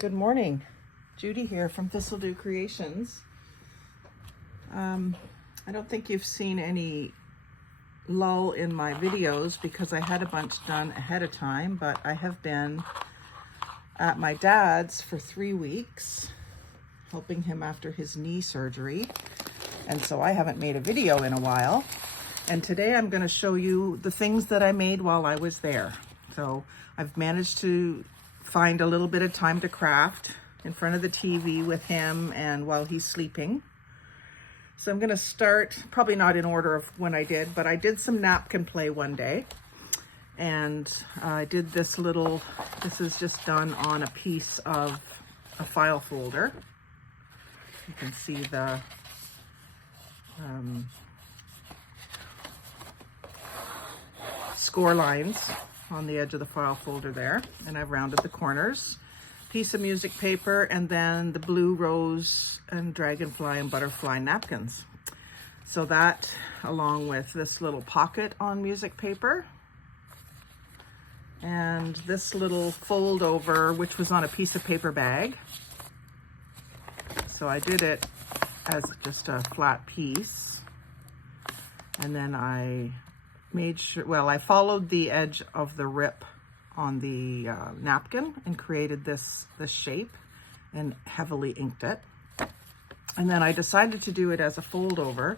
Good morning. Judy here from Thistledew Creations. I don't think you've seen any lull in my videos because I had a bunch done ahead of time, but I have been at my dad's for 3 weeks, helping him after his knee surgery. And so I haven't made a video in a while. And today I'm going to show you the things that I made while I was there. So I've managed to find a little bit of time to craft in front of the TV with him and while he's sleeping. So I'm going to start, probably not in order of when I did, but I did some napkin play one day. And I did this is just done on a piece of a file folder. You can see the score lines on the edge of the file folder there, and I've rounded the corners. Piece of music paper, and then the blue rose and dragonfly and butterfly napkins. So that, along with this little pocket on music paper, and this little fold over, which was on a piece of paper bag. So I did it as just a flat piece, and then I made sure, well, I followed the edge of the rip on the napkin and created this shape and heavily inked it. And then I decided to do it as a fold over.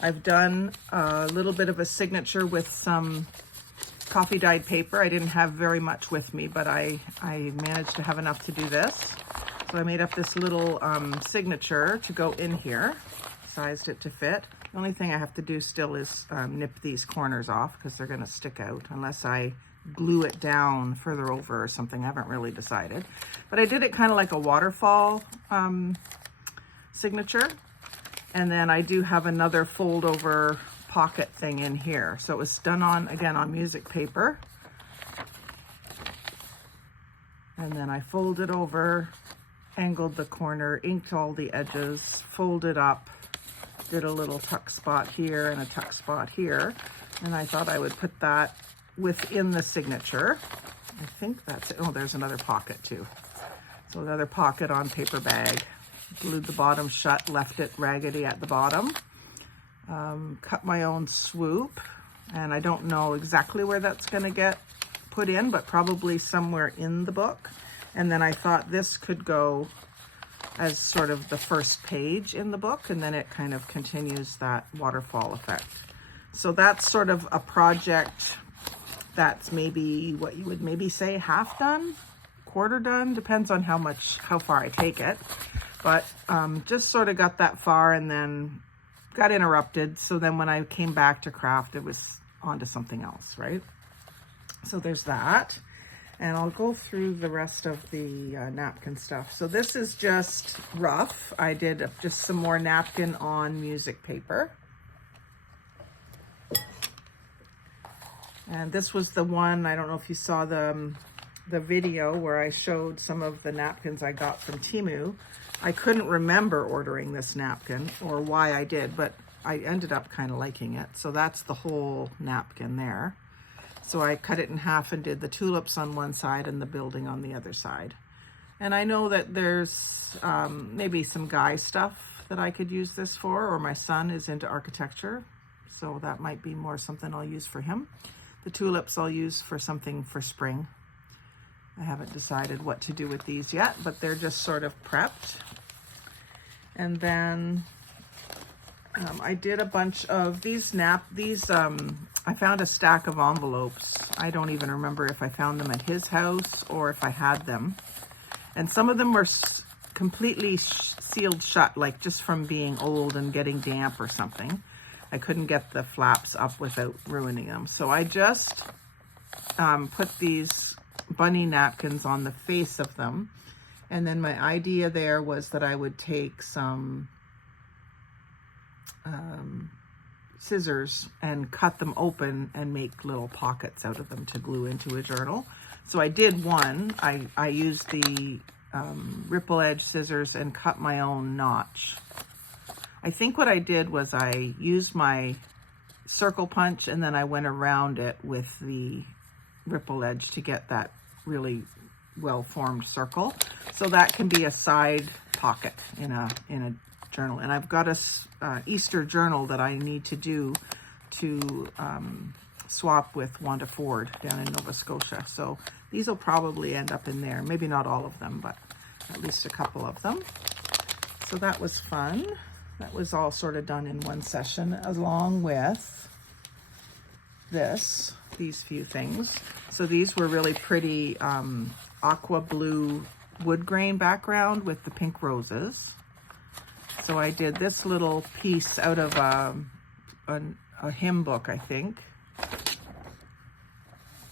I've done a little bit of a signature with some coffee dyed paper. I didn't have very much with me, but I managed to have enough to do this. So I made up this little signature to go in here, sized it to fit. The only thing I have to do still is nip these corners off because they're going to stick out unless I glue it down further over or something. I haven't really decided. But I did it kind of like a waterfall signature. And then I do have another fold over pocket thing in here. So it was done on, again, on music paper. And then I folded over, angled the corner, inked all the edges, folded up, did a little tuck spot here and a tuck spot here. And I thought I would put that within the signature. I think that's it. Oh, there's another pocket too. So another pocket on paper bag. Glued the bottom shut, left it raggedy at the bottom. Cut my own swoop. And I don't know exactly where that's going to get put in, but probably somewhere in the book. And then I thought this could go as sort of the first page in the book, and then it kind of continues that waterfall effect. So that's sort of a project that's maybe what you would maybe say half done, quarter done, depends on how far I take it. But just sort of got that far and then got interrupted. So then when I came back to craft, it was onto something else, right? So there's that. And I'll go through the rest of the napkin stuff. So this is just rough. I did just some more napkin on music paper. And this was the one, I don't know if you saw the video where I showed some of the napkins I got from Temu. I couldn't remember ordering this napkin or why I did, but I ended up kind of liking it. So that's the whole napkin there. So I cut it in half and did the tulips on one side and the building on the other side. And I know that there's maybe some guy stuff that I could use this for, or my son is into architecture, so that might be more something I'll use for him. The tulips I'll use for something for spring. I haven't decided what to do with these yet, but they're just sort of prepped. And then I did a bunch of these I found a stack of envelopes. I don't even remember if I found them at his house or if I had them. And some of them were completely sealed shut, like just from being old and getting damp or something. I couldn't get the flaps up without ruining them. So I just put these bunny napkins on the face of them. And then my idea there was that I would take some scissors and cut them open and make little pockets out of them to glue into a journal. So I did one. I used the ripple edge scissors and cut my own notch. I think what I did was I used my circle punch and then I went around it with the ripple edge to get that really well-formed circle. So that can be a side pocket in a journal. And I've got a Easter journal that I need to do to swap with Wanda Ford down in Nova Scotia. So these will probably end up in there. Maybe not all of them, but at least a couple of them. So that was fun. That was all sort of done in one session, along with these few things. So these were really pretty aqua blue wood grain background with the pink roses. So I did this little piece out of a hymn book, I think.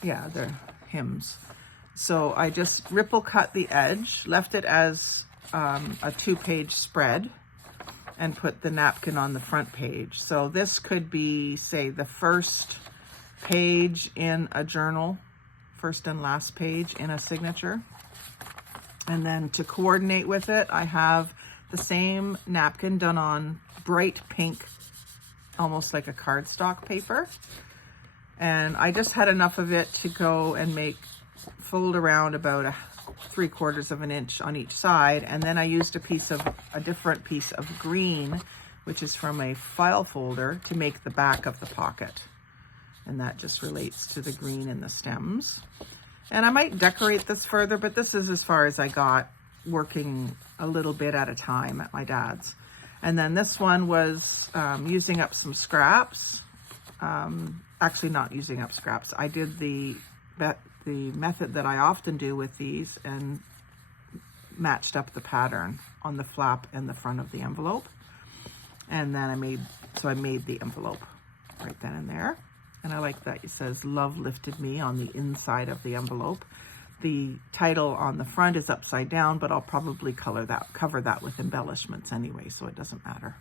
Yeah, they're hymns. So I just ripple cut the edge, left it as a 2-page spread, and put the napkin on the front page. So this could be, say, the first page in a journal, first and last page in a signature. And then to coordinate with it, I have the same napkin done on bright pink, almost like a cardstock paper. And I just had enough of it to go and fold around about 3/4 of an inch on each side. And then I used a different piece of green, which is from a file folder, to make the back of the pocket. And that just relates to the green in the stems. And I might decorate this further, but this is as far as I got, working a little bit at a time at my dad's. And then this one was using up some scraps. Actually not using up scraps. I did the method that I often do with these and matched up the pattern on the flap and the front of the envelope. And then I made the envelope right then and there. And I like that it says "Love Lifted Me" on the inside of the envelope. The title on the front is upside down, but I'll probably cover that with embellishments anyway, so it doesn't matter.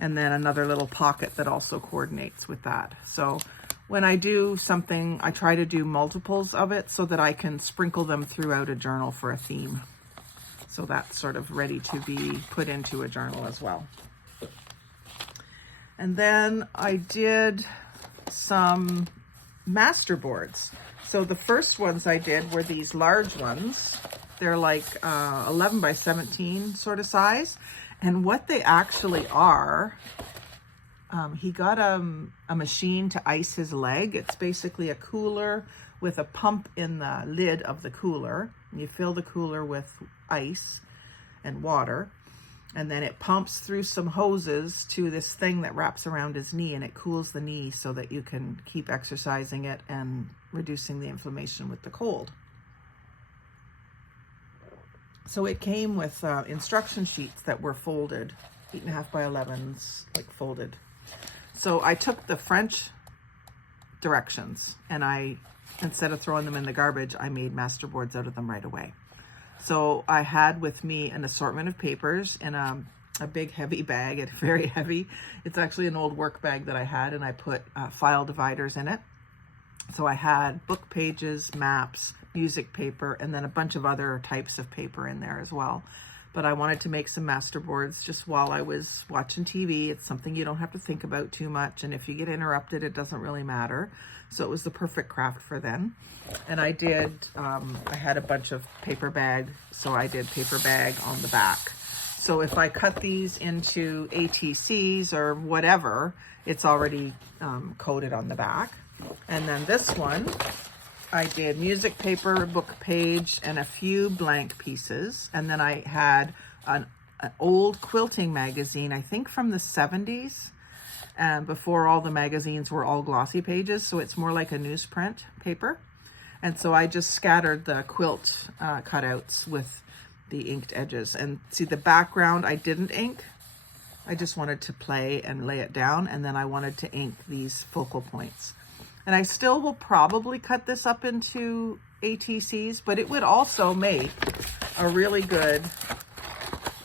And then another little pocket that also coordinates with that. So when I do something, I try to do multiples of it so that I can sprinkle them throughout a journal for a theme. So that's sort of ready to be put into a journal as well. And then I did some master boards. So the first ones I did were these large ones. They're like 11 by 17 sort of size. And what they actually are, he got a machine to ice his leg. It's basically a cooler with a pump in the lid of the cooler. You fill the cooler with ice and water, and then it pumps through some hoses to this thing that wraps around his knee, and it cools the knee so that you can keep exercising it and reducing the inflammation with the cold. So it came with instruction sheets that were folded, 8.5 by 11s, like folded. So I took the French directions and instead of throwing them in the garbage, I made master boards out of them right away. So I had with me an assortment of papers in a big heavy bag. It's very heavy. It's actually an old work bag that I had, and I put file dividers in it. So I had book pages, maps, music paper, and then a bunch of other types of paper in there as well. But I wanted to make some master boards just while I was watching TV. It's something you don't have to think about too much, and if you get interrupted, it doesn't really matter. So it was the perfect craft for then. And I had a bunch of paper bag, so I did paper bag on the back. So if I cut these into ATCs or whatever, it's already coated on the back. And then this one, I did music paper, book page, and a few blank pieces. And then I had an old quilting magazine, I think from the 70s, before all the magazines were all glossy pages. So it's more like a newsprint paper. And so I just scattered the quilt cutouts with the inked edges. And see, the background I didn't ink. I just wanted to play and lay it down. And then I wanted to ink these focal points. And I still will probably cut this up into ATCs, but it would also make a really good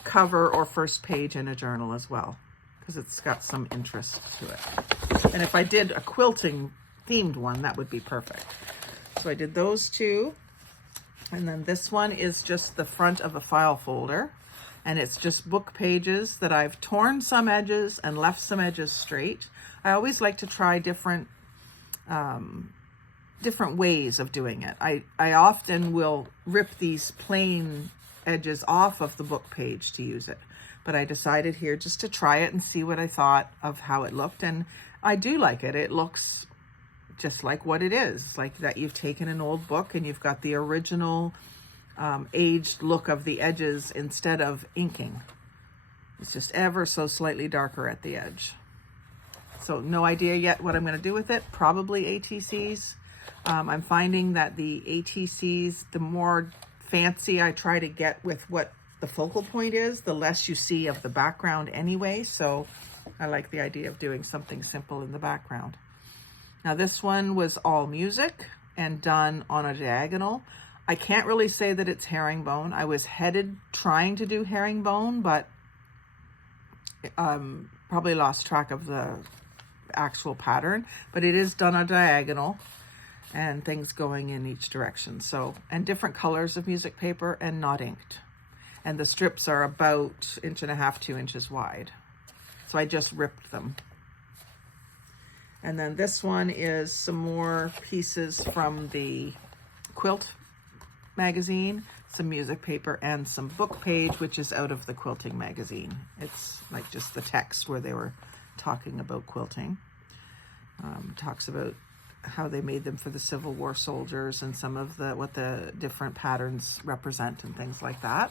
cover or first page in a journal as well, because it's got some interest to it. And if I did a quilting themed one, that would be perfect. So I did those two. And then this one is just the front of a file folder. And it's just book pages that I've torn some edges and left some edges straight. I always like to try different different ways of doing it. I often will rip these plain edges off of the book page to use it. But I decided here just to try it and see what I thought of how it looked. And I do like it. It looks just like what it is. It's like that you've taken an old book and you've got the original aged look of the edges instead of inking. It's just ever so slightly darker at the edge. So no idea yet what I'm going to do with it. Probably ATCs. I'm finding that the ATCs, the more fancy I try to get with what the focal point is, the less you see of the background anyway. So I like the idea of doing something simple in the background. Now this one was all music and done on a diagonal. I can't really say that it's herringbone. I was headed trying to do herringbone, but probably lost track of the actual pattern. But it is done on diagonal and things going in each direction. So, and different colors of music paper and not inked. And the strips are about 1.5 to 2 inches wide. So I just ripped them. And then this one is some more pieces from the quilt magazine, some music paper, and some book page, which is out of the quilting magazine. It's like just the text where they were talking about quilting. Talks about how they made them for the Civil War soldiers and some of what the different patterns represent and things like that.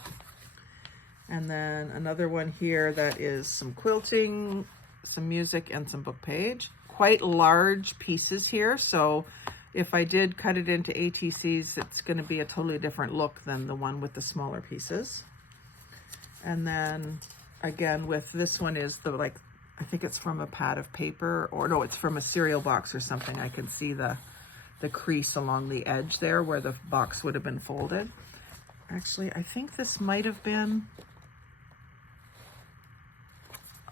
And then another one here that is some quilting, some music, and some book page. Quite large pieces here, so if I did cut it into ATCs, it's going to be a totally different look than the one with the smaller pieces. And then again with this one is I think it's from a pad of paper, or no, it's from a cereal box or something. I can see the crease along the edge there where the box would have been folded. Actually, I think this might have been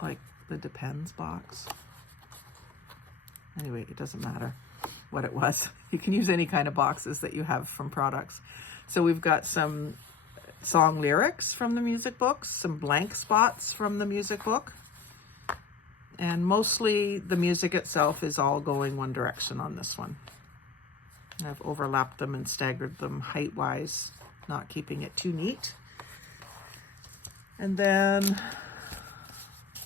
like the Depends box. Anyway, it doesn't matter what it was. You can use any kind of boxes that you have from products. So we've got some song lyrics from the music books, some blank spots from the music book, and mostly the music itself is all going one direction on this one. I've overlapped them and staggered them height-wise, not keeping it too neat. And then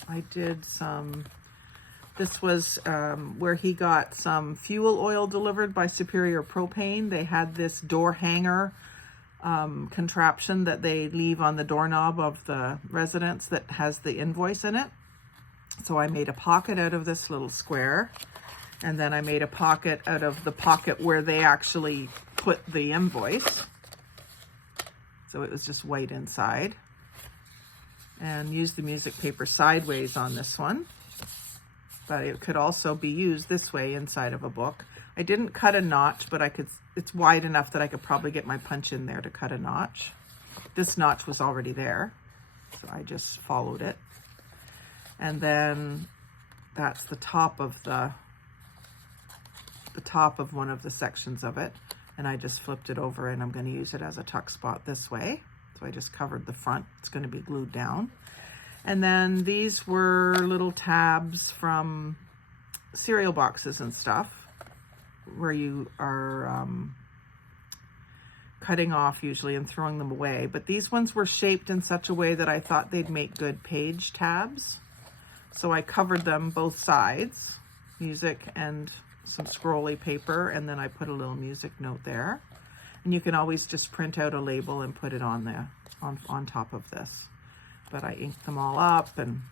I did some, this was where he got some fuel oil delivered by Superior Propane. They had this door hanger contraption that they leave on the doorknob of the residence that has the invoice in it. So I made a pocket out of this little square, and then I made a pocket out of the pocket where they actually put the invoice. So it was just white inside. And used the music paper sideways on this one, but it could also be used this way inside of a book. I didn't cut a notch, but it's wide enough that I could probably get my punch in there to cut a notch. This notch was already there, so I just followed it. And then that's the top of one of the sections of it, and I just flipped it over, and I'm going to use it as a tuck spot this way. So I just covered the front. It's going to be glued down. And then these were little tabs from cereal boxes and stuff where you are cutting off usually and throwing them away. But these ones were shaped in such a way that I thought they'd make good page tabs. So I covered them both sides, music and some scrolly paper, and then I put a little music note there. And you can always just print out a label and put it on there, on top of this. But I inked them all up, and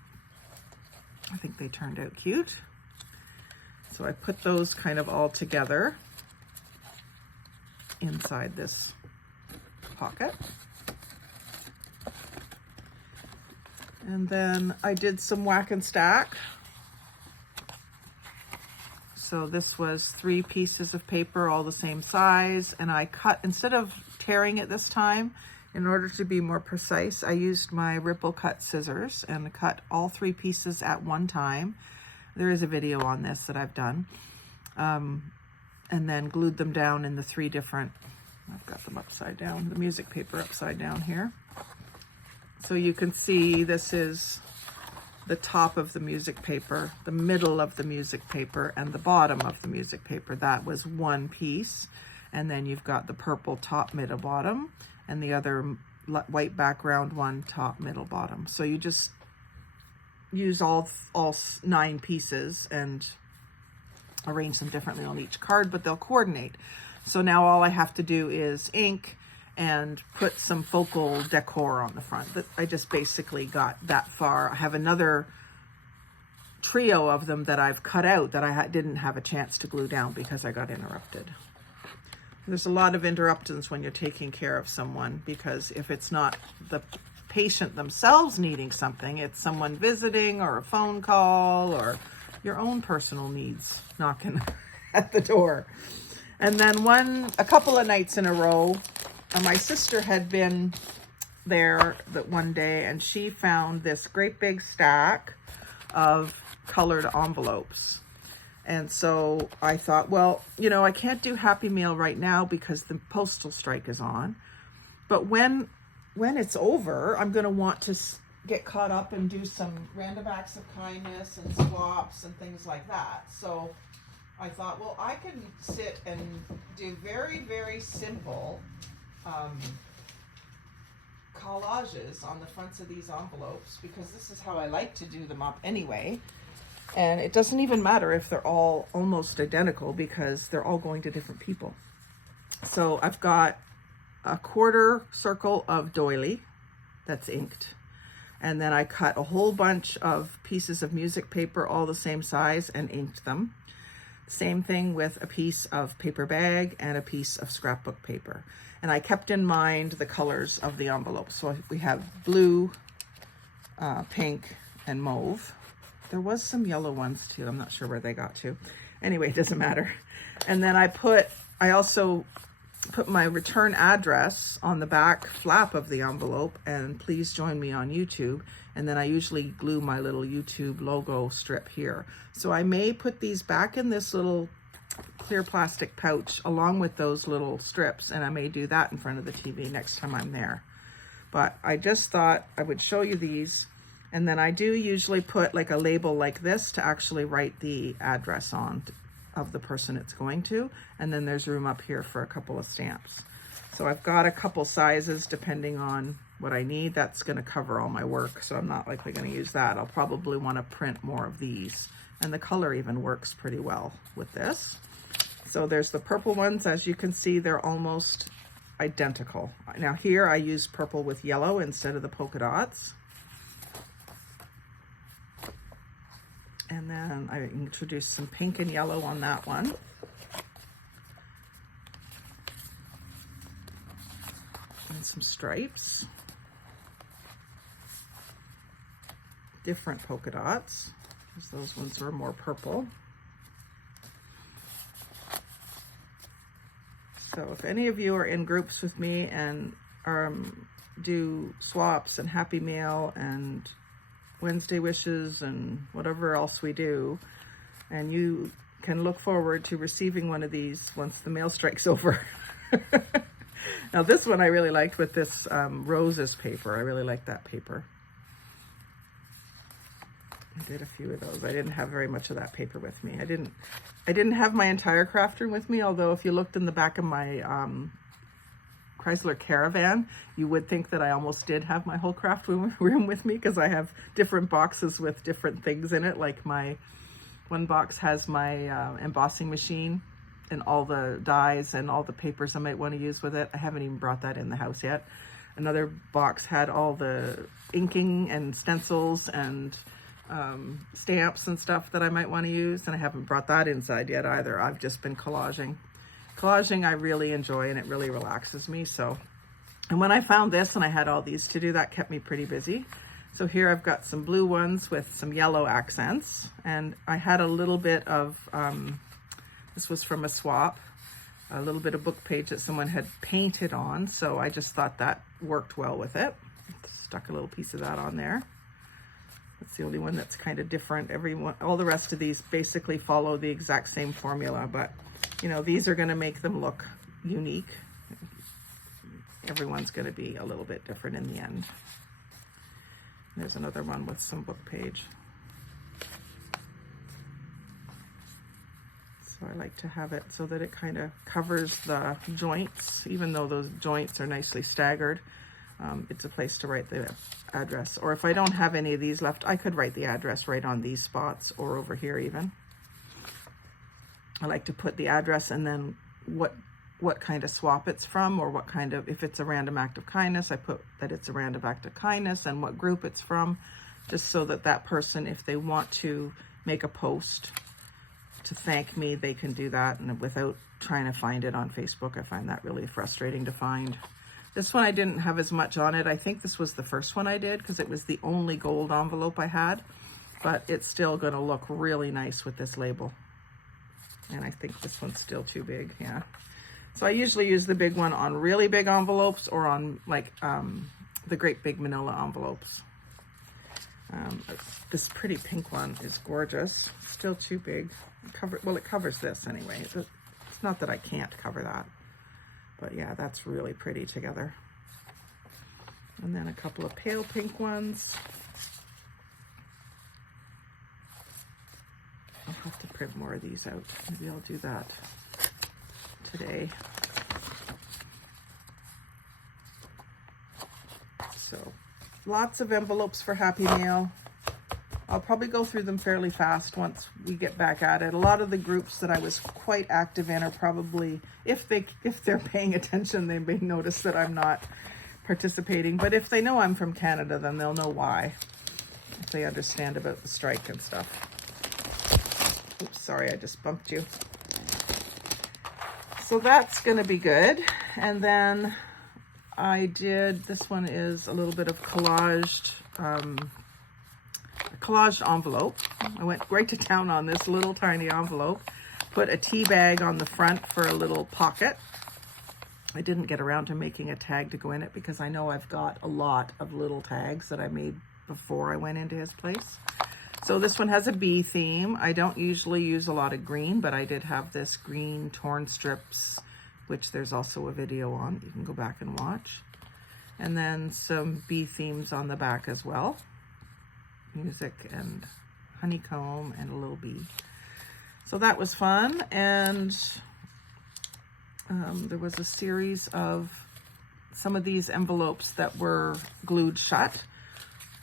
I think they turned out cute. So I put those kind of all together inside this pocket. And then I did some whack and stack. So this was 3 pieces of paper, all the same size, and I cut, instead of tearing it this time, in order to be more precise, I used my Ripple Cut scissors and cut all 3 pieces at one time. There is a video on this that I've done. And then glued them down in the 3 different, I've got them upside down, the music paper upside down here. So you can see this is the top of the music paper, the middle of the music paper, and the bottom of the music paper. That was one piece. And then you've got the purple top, middle, bottom, and the other white background one, top, middle, bottom. So you just use all 9 pieces and arrange them differently on each card, but they'll coordinate. So now all I have to do is ink and put some focal decor on the front. I just basically got that far. I have another trio of them that I've cut out that I didn't have a chance to glue down because I got interrupted. There's a lot of interruptions when you're taking care of someone, because if it's not the patient themselves needing something, it's someone visiting or a phone call or your own personal needs knocking at the door. And then a couple of nights in a row, my sister had been there that one day, and she found this great big stack of colored envelopes. And so I thought, well, you know, I can't do Happy Mail right now because the postal strike is on. But when it's over, I'm going to want to get caught up and do some random acts of kindness and swaps and things like that. So I thought, well, I can sit and do very, very simple collages on the fronts of these envelopes, because this is how I like to do them up anyway. And it doesn't even matter if they're all almost identical, because they're all going to different people. So I've got a quarter circle of doily that's inked. And then I cut a whole bunch of pieces of music paper, all the same size, and inked them. Same thing with a piece of paper bag and a piece of scrapbook paper. And I kept in mind the colors of the envelopes. So we have blue, pink, and mauve. There was some yellow ones too. I'm not sure where they got to. Anyway, it doesn't matter. And then I also put my return address on the back flap of the envelope, and please join me on YouTube. And then I usually glue my little YouTube logo strip here. So I may put these back in this little clear plastic pouch along with those little strips, and I may do that in front of the TV next time I'm there. But I just thought I would show you these. And then I do usually put like a label like this to actually write the address on of the person it's going to. And then there's room up here for a couple of stamps. So I've got a couple sizes depending on what I need. That's going to cover all my work, so I'm not likely going to use that. I'll probably want to print more of these. And the color even works pretty well with this. So there's the purple ones. As you can see, they're almost identical. Now here I use purple with yellow instead of the polka dots. And then I introduced some pink and yellow on that one. And some stripes. Different polka dots, because those ones were more purple. So if any of you are in groups with me and do swaps and Happy Mail and Wednesday wishes and whatever else we do, and you can look forward to receiving one of these once the mail strike's over. Now this one I really liked with this roses paper. I really like that paper. I did a few of those. I didn't have very much of that paper with me. I didn't have my entire craft room with me, although if you looked in the back of my Chrysler Caravan, you would think that I almost did have my whole craft room with me, because I have different boxes with different things in it. Like my one box has my embossing machine and all the dies and all the papers I might want to use with it. I haven't even brought that in the house yet. Another box had all the inking and stencils and stamps and stuff that I might want to use, and I haven't brought that inside yet either. I've just been collaging. Collaging I really enjoy, and it really relaxes me. So, and when I found this and I had all these to do, that kept me pretty busy. So here I've got some blue ones with some yellow accents, and I had a little bit of this was from a swap, a little bit of book page that someone had painted on, so I just thought that worked well with it. Stuck a little piece of that on there. That's the only one that's kind of different. All the rest of these basically follow the exact same formula, but you know, these are going to make them look unique. Everyone's going to be a little bit different in the end. There's another one with some book page. So I like to have it so that it kind of covers the joints, even though those joints are nicely staggered. It's a place to write the address. Or if I don't have any of these left, I could write the address right on these spots or over here even. I like to put the address and then what kind of swap it's from, or what kind of, if it's a random act of kindness, I put that it's a random act of kindness and what group it's from, just so that that person, if they want to make a post to thank me, they can do that, and without trying to find it on Facebook. I find that really frustrating to find. This one I didn't have as much on it. I think this was the first one I did because it was the only gold envelope I had, but it's still going to look really nice with this label. And I think this one's still too big, yeah. So I usually use the big one on really big envelopes or on like the great big manila envelopes. This pretty pink one is gorgeous. Still too big. It covers this anyway. It's not that I can't cover that. But yeah, that's really pretty together. And then a couple of pale pink ones. I'll have to print more of these out. Maybe I'll do that today. So lots of envelopes for Happy Mail. I'll probably go through them fairly fast once we get back at it. A lot of the groups that I was quite active in are probably, if they're paying attention, they may notice that I'm not participating. But if they know I'm from Canada, then they'll know why, if they understand about the strike and stuff. Oops, sorry, I just bumped you. So that's going to be good. And then I did, this one is a little bit of collaged envelope. I went right to town on this little tiny envelope. Put a tea bag on the front for a little pocket. I didn't get around to making a tag to go in it because I know I've got a lot of little tags that I made before I went into his place. So this one has a bee theme. I don't usually use a lot of green, but I did have this green torn strips, which there's also a video on. You can go back and watch. And then some bee themes on the back as well. Music and honeycomb and a little bee. So that was fun. And there was a series of some of these envelopes that were glued shut.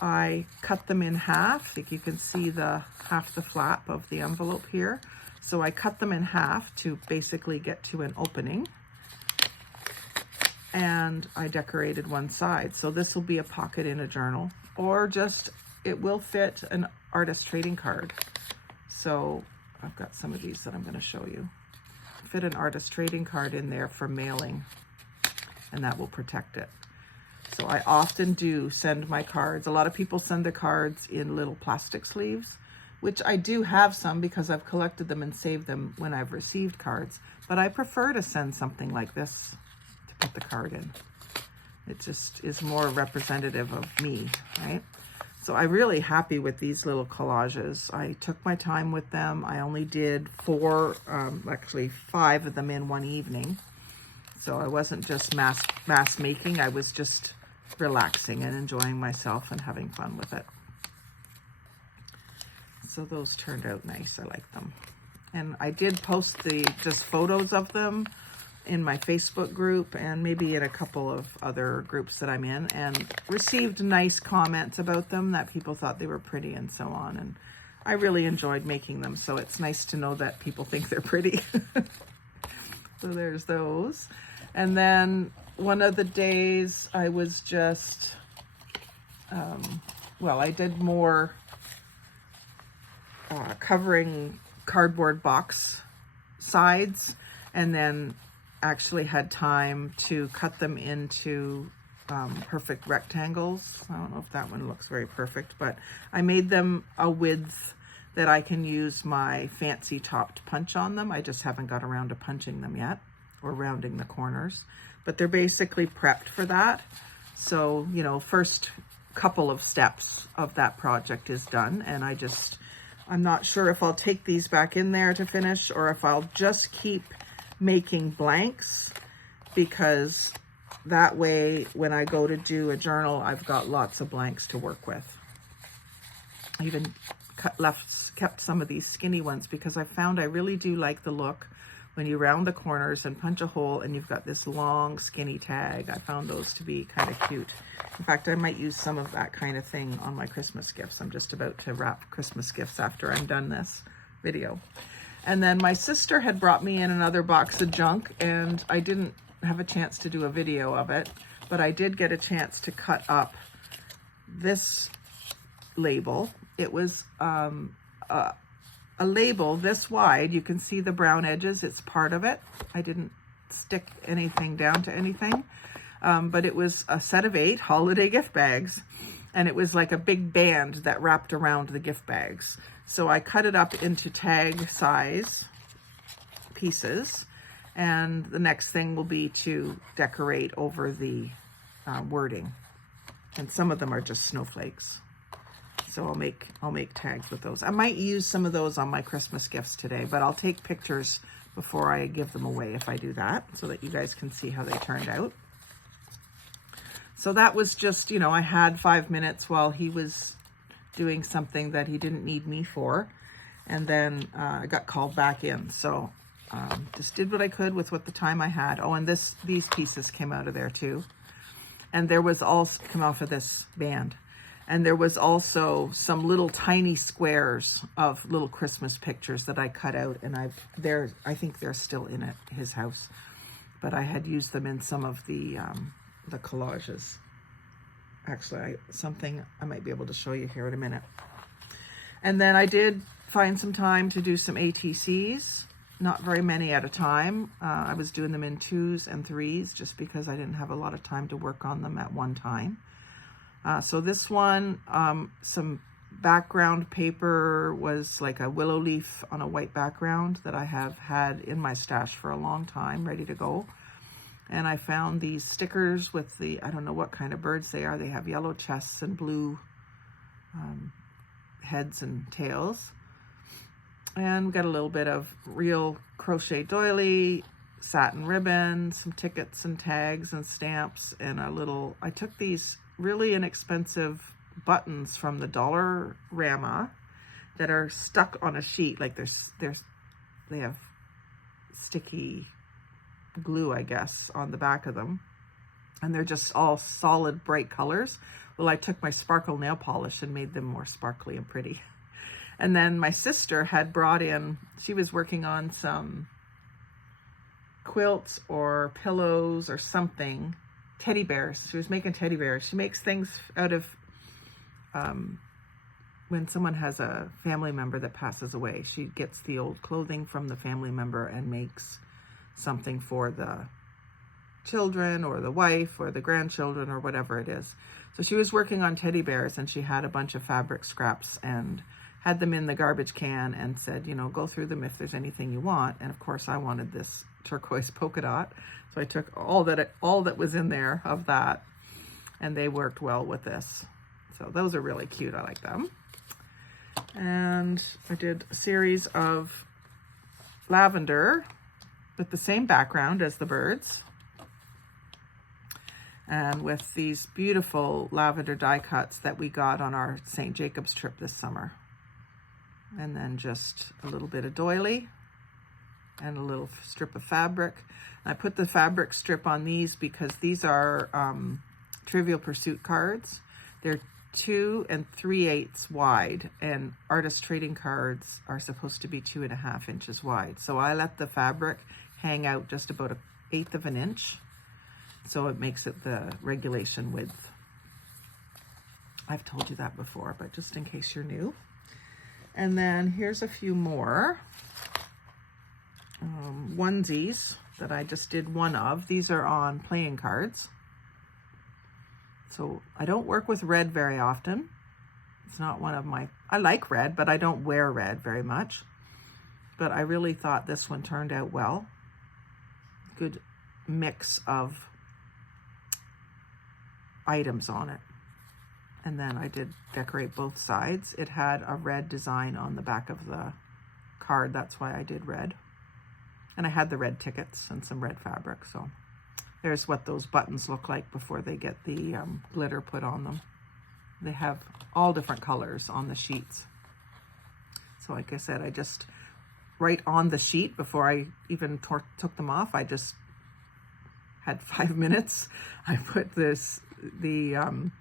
I cut them in half. I think you can see half the flap of the envelope here. So I cut them in half to basically get to an opening. And I decorated one side. So this will be a pocket in a journal, or just, it will fit an artist trading card. So I've got some of these that I'm going to show you. Fit an artist trading card in there for mailing, and that will protect it. So I often do send my cards. A lot of people send their cards in little plastic sleeves, which I do have some because I've collected them and saved them when I've received cards. But I prefer to send something like this to put the card in. It just is more representative of me, right? So I'm really happy with these little collages. I took my time with them. I only did 5 of them in one evening. So I wasn't just mass making, I was just relaxing and enjoying myself and having fun with it. So those turned out nice, I like them. And I did post just photos of them in my Facebook group and maybe in a couple of other groups that I'm in, and received nice comments about them that people thought they were pretty and so on. And I really enjoyed making them, so it's nice to know that people think they're pretty. So there's those. And then one of the days I was just, I did more covering cardboard box sides, and then actually had time to cut them into perfect rectangles. I don't know if that one looks very perfect, but I made them a width that I can use my fancy topped punch on them. I just haven't got around to punching them yet, or rounding the corners, but they're basically prepped for that. So, you know, first couple of steps of that project is done, and I'm not sure if I'll take these back in there to finish or if I'll just keep making blanks, because that way when I go to do a journal, I've got lots of blanks to work with. I even kept some of these skinny ones because I found I really do like the look when you round the corners and punch a hole and you've got this long skinny tag. I found those to be kind of cute. In fact, I might use some of that kind of thing on my Christmas gifts. I'm just about to wrap Christmas gifts after I'm done this video. And then my sister had brought me in another box of junk, and I didn't have a chance to do a video of it, but I did get a chance to cut up this label. It was a label this wide. You can see the brown edges. It's part of it. I didn't stick anything down to anything, but it was a set of 8 holiday gift bags, and it was like a big band that wrapped around the gift bags. So I cut it up into tag size pieces, and the next thing will be to decorate over the wording. And some of them are just snowflakes. So I'll make tags with those. I might use some of those on my Christmas gifts today, but I'll take pictures before I give them away if I do that, so that you guys can see how they turned out. So that was just, you know, I had 5 minutes while he was doing something that he didn't need me for, and then I got called back in. So just did what I could with what the time I had. Oh, and these pieces came out of there too. And there was also, come off of this band. And there was also some little tiny squares of little Christmas pictures that I cut out, and I think they're still in his house, but I had used them in some of the collages. Actually, something I might be able to show you here in a minute. And then I did find some time to do some ATCs, not very many at a time. I was doing them in 2s and 3s just because I didn't have a lot of time to work on them at one time. So this one, some background paper was like a willow leaf on a white background that I have had in my stash for a long time, ready to go. And I found these stickers with I don't know what kind of birds they are. They have yellow chests and blue heads and tails. And we got a little bit of real crochet doily, satin ribbon, some tickets and tags and stamps, and I took these really inexpensive buttons from the Dollarama that are stuck on a sheet. Like they have sticky glue, I guess, on the back of them, and they're just all solid bright colors. Well, I took my sparkle nail polish and made them more sparkly and pretty. And then my sister had brought in, she was working on some quilts or pillows or something, teddy bears. She was making teddy bears. She makes things out of when someone has a family member that passes away. She gets the old clothing from the family member and makes something for the children or the wife or the grandchildren or whatever it is. So she was working on teddy bears, and she had a bunch of fabric scraps and had them in the garbage can and said, you know, go through them if there's anything you want. And of course I wanted this turquoise polka dot. So I took all that was in there of that, and they worked well with this. So those are really cute. I like them. And I did a series of lavender with the same background as the birds, and with these beautiful lavender die cuts that we got on our St. Jacob's trip this summer. And then just a little bit of doily and a little strip of fabric. I put the fabric strip on these because these are Trivial Pursuit cards. They're 2 3/8 wide, and artist trading cards are supposed to be 2.5 inches wide. So I let the fabric hang out just about 1/8 of an inch, so it makes it the regulation width. I've told you that before, but just in case you're new. And then here's a few more onesies that I just did one of. These are on playing cards. So I don't work with red very often. It's not one of I like red, but I don't wear red very much. But I really thought this one turned out well. Good mix of items on it. And then I did decorate both sides. It had a red design on the back of the card. That's why I did red. And I had the red tickets and some red fabric. So there's what those buttons look like before they get the glitter put on them. They have all different colors on the sheets. So like I said, I just, right on the sheet before I even took them off, I just had 5 minutes. I put the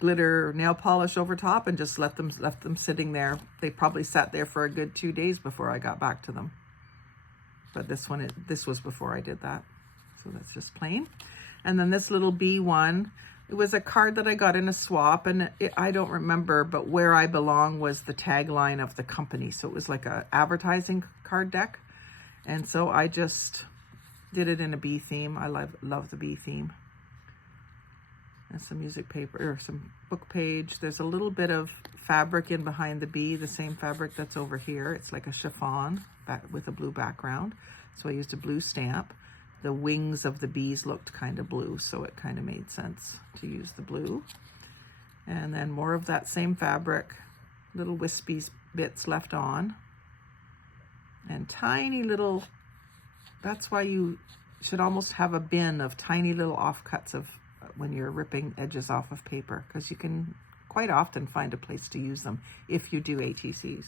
glitter nail polish over top and just left them sitting there. They probably sat there for a good 2 days before I got back to them. But this was before I did that. So that's just plain. And then this little bee one, it was a card that I got in a swap, and I don't remember, but Where I Belong was the tagline of the company. So it was like a advertising card deck. And so I just did it in a bee theme. I love the bee theme. And some music paper, or some book page. There's a little bit of fabric in behind the bee, the same fabric that's over here. It's like a chiffon with a blue background. So I used a blue stamp. The wings of the bees looked kind of blue, so it kind of made sense to use the blue. And then more of that same fabric, little wispy bits left on. And tiny little, that's why you should almost have a bin of tiny little offcuts of when you're ripping edges off of paper, because you can quite often find a place to use them if you do ATCs.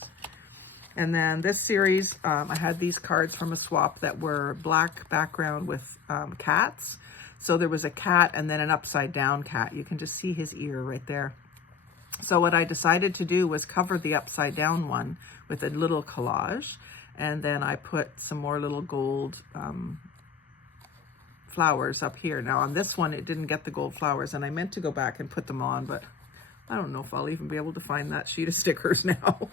And then this series, I had these cards from a swap that were black background with cats. So there was a cat and then an upside down cat. You can just see his ear right there. So what I decided to do was cover the upside down one with a little collage. And then I put some more little gold flowers up here. Now on this one, it didn't get the gold flowers, and I meant to go back and put them on, but I don't know if I'll even be able to find that sheet of stickers now.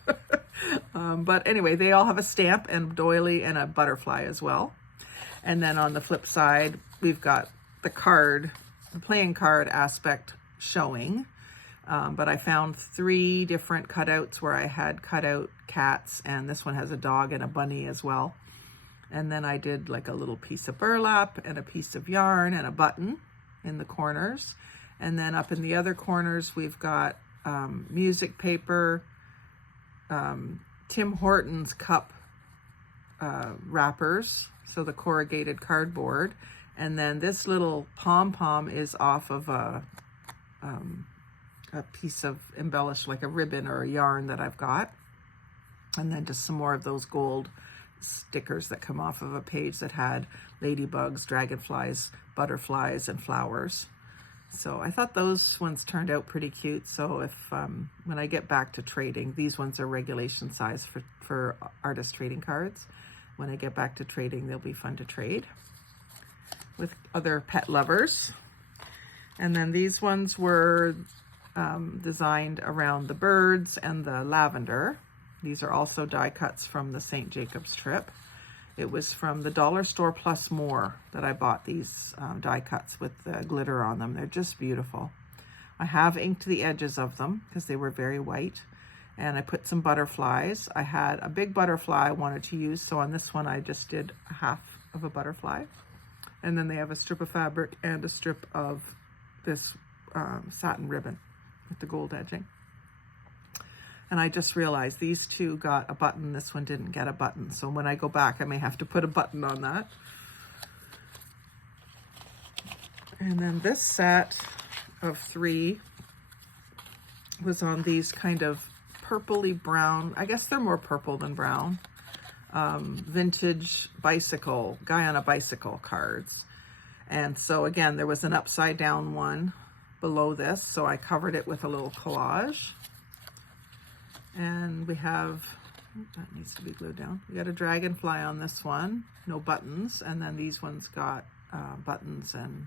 But anyway, they all have a stamp and doily and a butterfly as well. And then on the flip side, we've got the card, the playing card aspect showing. But I found 3 different cutouts where I had cut out cats, and this one has a dog and a bunny as well. And then I did like a little piece of burlap and a piece of yarn and a button in the corners. And then up in the other corners, we've got music paper, Tim Hortons cup wrappers, so the corrugated cardboard. And then this little pom-pom is off of a piece of embellished, like a ribbon or a yarn that I've got. And then just some more of those gold stickers that come off of a page that had ladybugs, dragonflies, butterflies, and flowers. So I thought those ones turned out pretty cute. So if when I get back to trading, these ones are regulation size for artist trading cards. When I get back to trading, they'll be fun to trade with other pet lovers. And then these ones were designed around the birds and the lavender. These are also die cuts from the St. Jacobs trip. It was from the Dollar Store Plus More that I bought these die cuts with the glitter on them. They're just beautiful. I have inked the edges of them because they were very white. And I put some butterflies. I had a big butterfly I wanted to use, so on this one I just did half of a butterfly. And then they have a strip of fabric and a strip of this satin ribbon with the gold edging. And I just realized these 2 got a button. This one didn't get a button. So when I go back, I may have to put a button on that. And then this set of 3 was on these kind of purpley brown, I guess they're more purple than brown, vintage bicycle, guy on a bicycle cards. And so again, there was an upside down one below this. So I covered it with a little collage. And we have, that needs to be glued down. We got a dragonfly on this one, no buttons. And then these ones got buttons and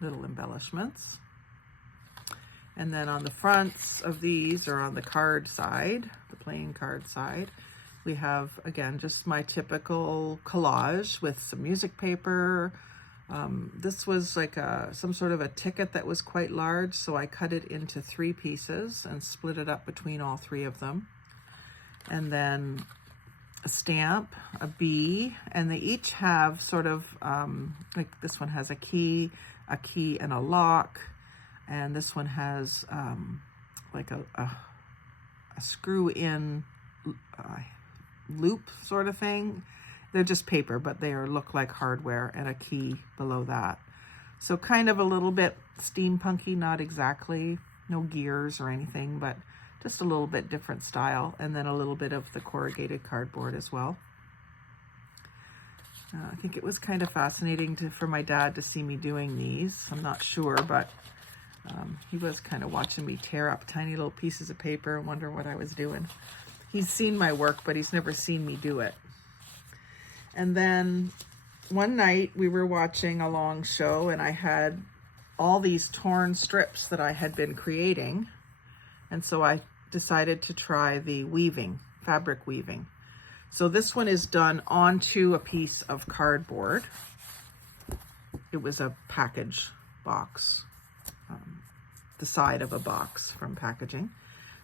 little embellishments. And then on the fronts of these, or on the card side, the playing card side, we have, again, just my typical collage with some music paper. This was like some sort of a ticket that was quite large, so I cut it into 3 pieces and split it up between all 3 of them. And then a stamp, a bee, and they each have sort of, like this one has a key and a lock, and this one has like a screw-in loop sort of thing. They're just paper, but they look like hardware, and a key below that. So kind of a little bit steampunky, not exactly, no gears or anything, but just a little bit different style. And then a little bit of the corrugated cardboard as well. I think it was kind of fascinating for my dad to see me doing these. I'm not sure, but he was kind of watching me tear up tiny little pieces of paper and wonder what I was doing. He's seen my work, but he's never seen me do it. And then one night we were watching a long show, and I had all these torn strips that I had been creating. And so I decided to try the weaving, fabric weaving. So this one is done onto a piece of cardboard. It was a package box, the side of a box from packaging.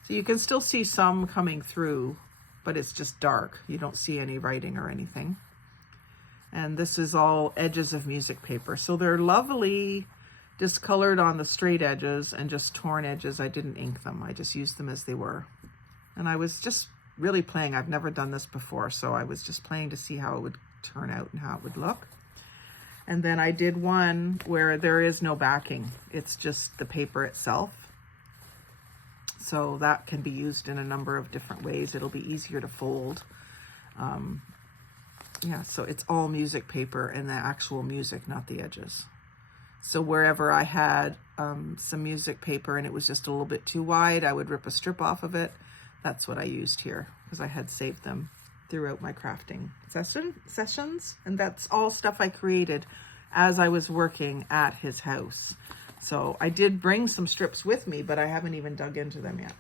So you can still see some coming through, but it's just dark. You don't see any writing or anything. And this is all edges of music paper. So they're lovely discolored on the straight edges and just torn edges. I didn't ink them. I just used them as they were. And I was just really playing. I've never done this before, so I was just playing to see how it would turn out and how it would look. And then I did one where there is no backing. It's just the paper itself. So that can be used in a number of different ways. It'll be easier to fold. Yeah, so it's all music paper and the actual music, not the edges. So wherever I had some music paper and it was just a little bit too wide, I would rip a strip off of it. That's what I used here because I had saved them throughout my crafting sessions. And that's all stuff I created as I was working at his house. So I did bring some strips with me, but I haven't even dug into them yet.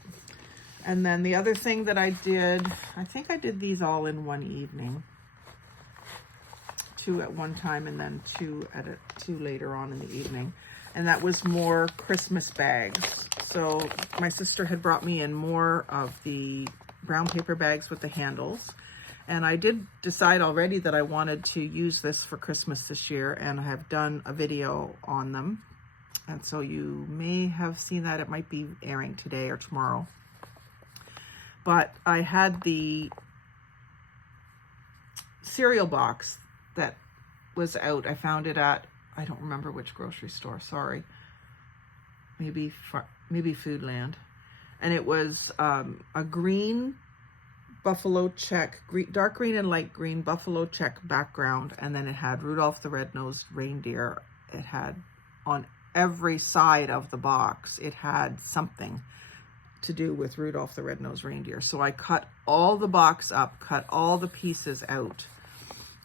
And then the other thing that I did, I think I did these all in one evening. 2 at one time and then 2 later on in the evening. And that was more Christmas bags. So my sister had brought me in more of the brown paper bags with the handles. And I did decide already that I wanted to use this for Christmas this year, and I have done a video on them. And so you may have seen that. It might be airing today or tomorrow. But I had the cereal box that was out. I found it at, I don't remember which grocery store, sorry. Maybe Foodland. And it was a green buffalo check, dark green and light green buffalo check background, and then it had Rudolph the Red-Nosed Reindeer. It had on every side of the box, it had something to do with Rudolph the Red-Nosed Reindeer. So I cut all the box up, cut all the pieces out,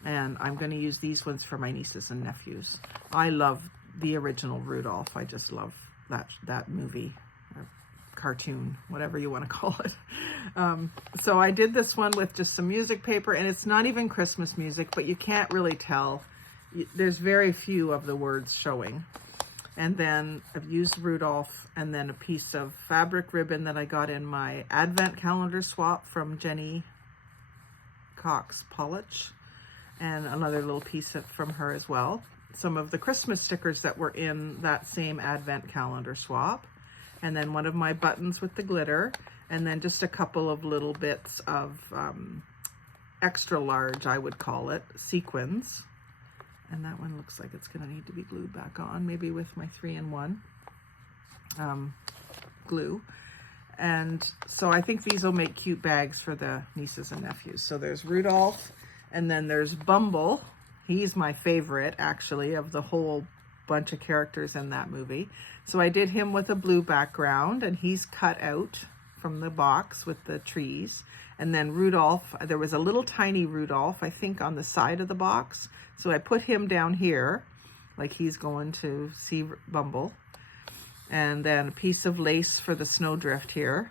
and I'm going to use these ones for my nieces and nephews. I love the original Rudolph. I just love that movie. Cartoon, whatever you want to call it. So I did this one with just some music paper, and it's not even Christmas music, but you can't really tell. There's very few of the words showing. And then I've used Rudolph, and then a piece of fabric ribbon that I got in my advent calendar swap from Jenny Cox Polish, and another little piece from her as well. Some of the Christmas stickers that were in that same advent calendar swap. And then one of my buttons with the glitter, and then just a couple of little bits of extra large, I would call it, sequins. And that one looks like it's going to need to be glued back on, maybe with my 3-in-1 glue. And so I think these will make cute bags for the nieces and nephews. So there's Rudolph, and then there's Bumble. He's my favorite, actually, of the whole bunch of characters in that movie. So I did him with a blue background, and he's cut out from the box with the trees. And then Rudolph, there was a little tiny Rudolph, I think, on the side of the box. So I put him down here, like he's going to see Bumble. And then a piece of lace for the snowdrift here.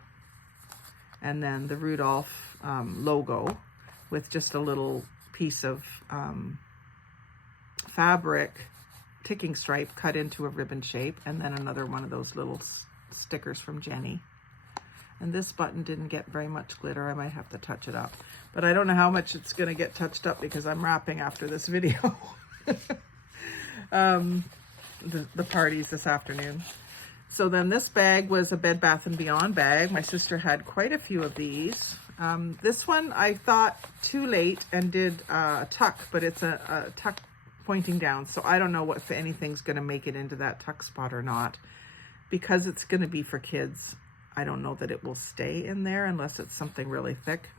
And then the Rudolph logo with just a little piece of fabric ticking stripe cut into a ribbon shape, and then another one of those little stickers from Jenny. And this button didn't get very much glitter. I might have to touch it up, but I don't know how much it's going to get touched up because I'm wrapping after this video. The parties this afternoon. So then this bag was a Bed Bath & Beyond bag. My sister had quite a few of these. This one I thought too late and did a tuck, but it's a tuck pointing down. So I don't know if anything's going to make it into that tuck spot or not, because it's going to be for kids, I don't know that it will stay in there unless it's something really thick.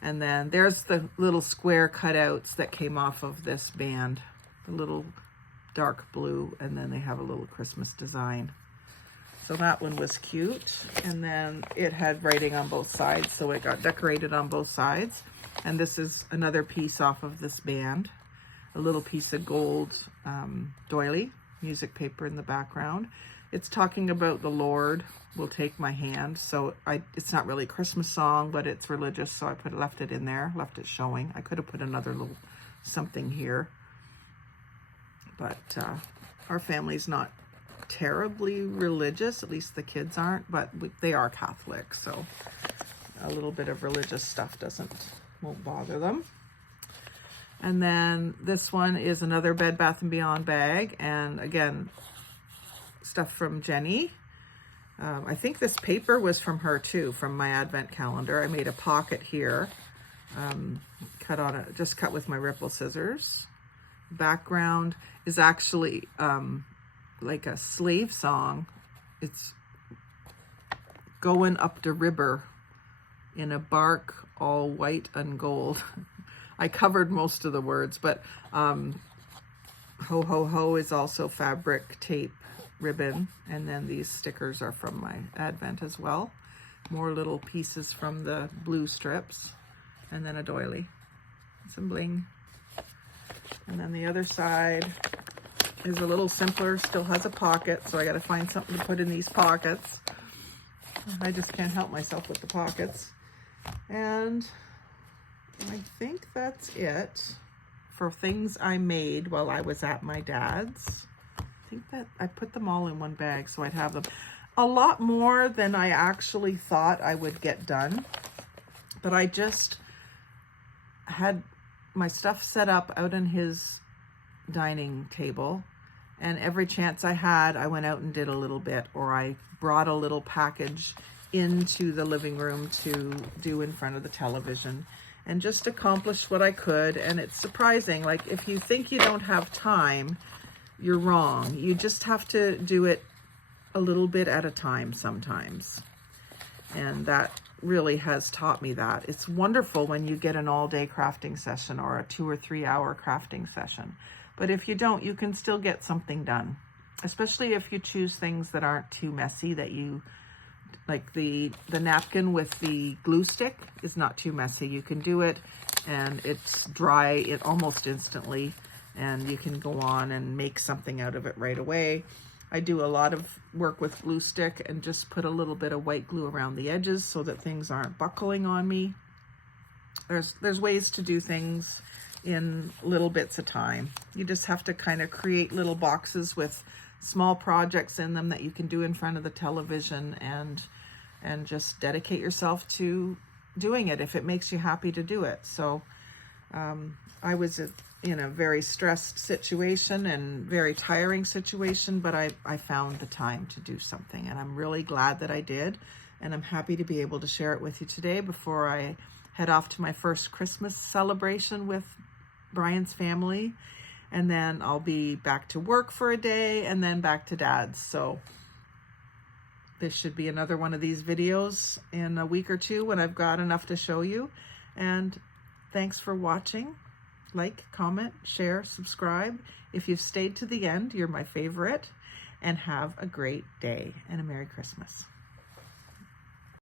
And then there's the little square cutouts that came off of this band, the little dark blue, and then they have a little Christmas design. So that one was cute. And then it had writing on both sides, so it got decorated on both sides. And this is another piece off of this band, a little piece of gold doily, music paper in the background. It's talking about the Lord will take my hand. So it's not really a Christmas song, but it's religious. So I left it in there, left it showing. I could have put another little something here. But our family's not terribly religious, at least the kids aren't, but they are Catholic. So a little bit of religious stuff won't bother them. And then this one is another Bed Bath & Beyond bag. And again, stuff from Jenny. I think this paper was from her too, from my advent calendar. I made a pocket here, just cut with my ripple scissors. Background is actually like a slave song. It's going up the river in a bark all white and gold. I covered most of the words, but ho ho ho is also fabric tape ribbon, and then these stickers are from my advent as well. More little pieces from the blue strips, and then a doily, some bling. And then the other side is a little simpler, still has a pocket, so I got to find something to put in these pockets. I just can't help myself with the pockets. And I think that's it for things I made while I was at my dad's. I think that I put them all in one bag so I'd have them. A lot more than I actually thought I would get done, but I just had my stuff set up out on his dining table, and every chance I had, I went out and did a little bit, or I brought a little package into the living room to do in front of the television, and just accomplish what I could. And it's surprising, like if you think you don't have time, you're wrong. You just have to do it a little bit at a time sometimes. And that really has taught me that. It's wonderful when you get an all-day crafting session or a 2 or 3 hour crafting session. But if you don't, you can still get something done, especially if you choose things that aren't too messy, that you like the napkin with the glue stick is not too messy. You can do it and it's dry almost instantly, and you can go on and make something out of it right away. I do a lot of work with glue stick and just put a little bit of white glue around the edges so that things aren't buckling on me. There's ways to do things in little bits of time. You just have to kind of create little boxes with small projects in them that you can do in front of the television, and just dedicate yourself to doing it if it makes you happy to do it. So I was in a very stressed situation and very tiring situation, but I found the time to do something, and I'm really glad that I did, and I'm happy to be able to share it with you today before I head off to my first Christmas celebration with Brian's family, and then I'll be back to work for a day and then back to Dad's. So this should be another one of these videos in a week or two when I've got enough to show you. And thanks for watching. Like, comment, share, subscribe. If you've stayed to the end, you're my favorite. And have a great day and a Merry Christmas.